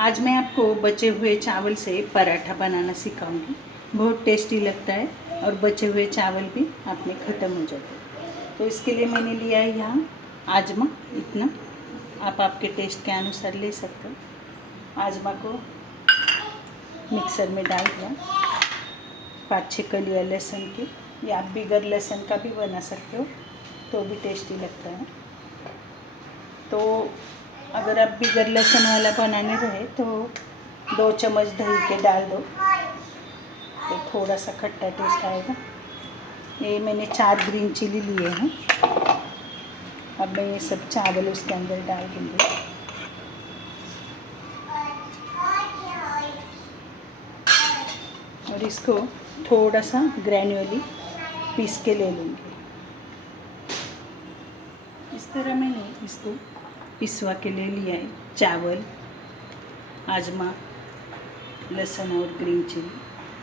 आज मैं आपको बचे हुए चावल से पराठा बनाना सिखाऊंगी। बहुत टेस्टी लगता है और बचे हुए चावल भी आप में ख़त्म हो जाते हैं। तो इसके लिए मैंने लिया है यहाँ आजमा, इतना आप आपके टेस्ट के अनुसार ले सकते हो। आजमा को मिक्सर में डाल दिया। 5-6 कलियाँ लहसुन की, या आप बगैर लहसुन का भी बना सकते हो तो भी टेस्टी लगता है। तो अगर आप बगैर लहसुन वाला बनाने रहे तो 2 चम्मच दही के डाल दो, तो थोड़ा सा खट्टा टेस्ट आएगा। ये मैंने 4 ग्रीन चिली लिए हैं। अब मैं ये सब चावल उसके अंदर डाल दूँगी। और इसको थोड़ा सा ग्रैन्युअली पीस के ले लूँगी। इस तरह मैंने इसको पिसवा के ले लिया है। चावल, आजमा, लहसुन और ग्रीन चिली,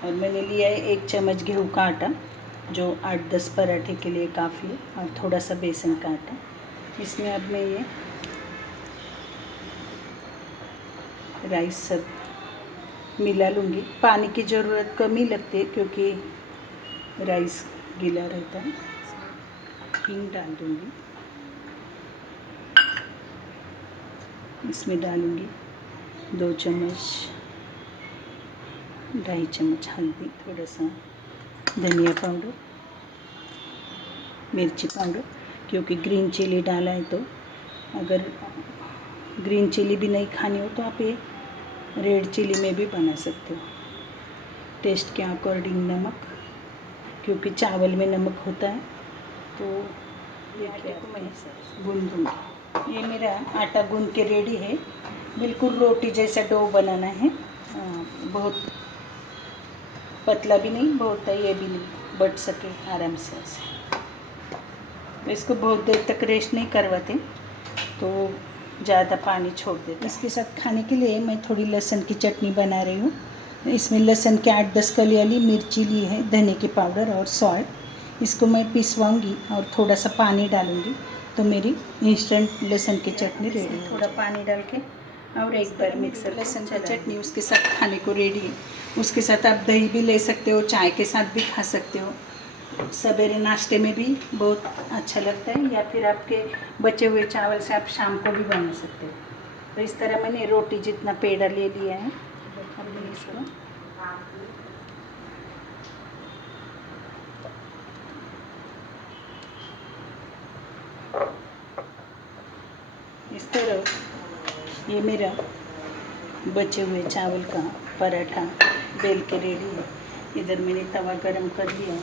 और मैंने लिया है 1 चम्मच गेहूं का आटा, जो 8-10 पराठे के लिए काफ़ी है, और थोड़ा सा बेसन का आटा। इसमें अब मैं ये राइस सब मिला लूँगी। पानी की ज़रूरत कम ही लगती है क्योंकि राइस गीला रहता है। हींग डाल दूँगी। इसमें डालूँगी 2 चम्मच, 2.5 चम्मच हल्दी, थोड़ा सा धनिया पाउडर, मिर्ची पाउडर, क्योंकि ग्रीन चिली डाला है। तो अगर ग्रीन चिली भी नहीं खानी हो तो आप ये रेड चिली में भी बना सकते हो। टेस्ट के अकॉर्डिंग नमक, क्योंकि चावल में नमक होता है। तो ये आटे को मैं गूंद दूँगी। ये मेरा आटा गूंद के रेडी है। बिल्कुल रोटी जैसा डो बनाना है। बहुत पतला भी नहीं, बहुत ये भी नहीं, बट सके आराम से ऐसे। तो इसको बहुत देर तक रेस्ट नहीं करवाते, तो ज़्यादा पानी छोड़ देते। इसके साथ खाने के लिए मैं थोड़ी लहसुन की चटनी बना रही हूँ। इसमें लहसुन के 8-10 कलियाँ ली, मिर्ची ली है, धनिया के पाउडर और सॉल्ट। इसको मैं पिसवाऊँगी और थोड़ा सा पानी डालूँगी, तो मेरी इंस्टेंट लहसुन की चटनी रेडी है। थोड़ा पानी डाल के और एक बार मिक्सर, लहसुन की चटनी उसके साथ खाने को रेडी है। उसके साथ आप दही भी ले सकते हो, चाय के साथ भी खा सकते हो। सवेरे नाश्ते में भी बहुत अच्छा लगता है, या फिर आपके बचे हुए चावल से आप शाम को भी बना सकते हो। तो इस तरह मैंने रोटी जितना पेड़ा ले लिया है। अब मैं इसको इस तरह, ये मेरा बचे हुए चावल का पराठा बेल के रेडी है। इधर मैंने तवा गरम कर दिया।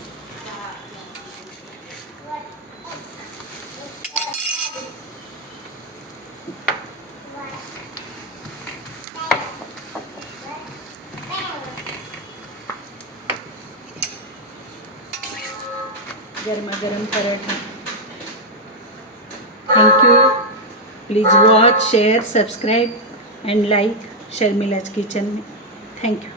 गर्मा गर्म paratha. Thank you. Please watch, share, subscribe and like Sharmila's kitchen में। Thank you.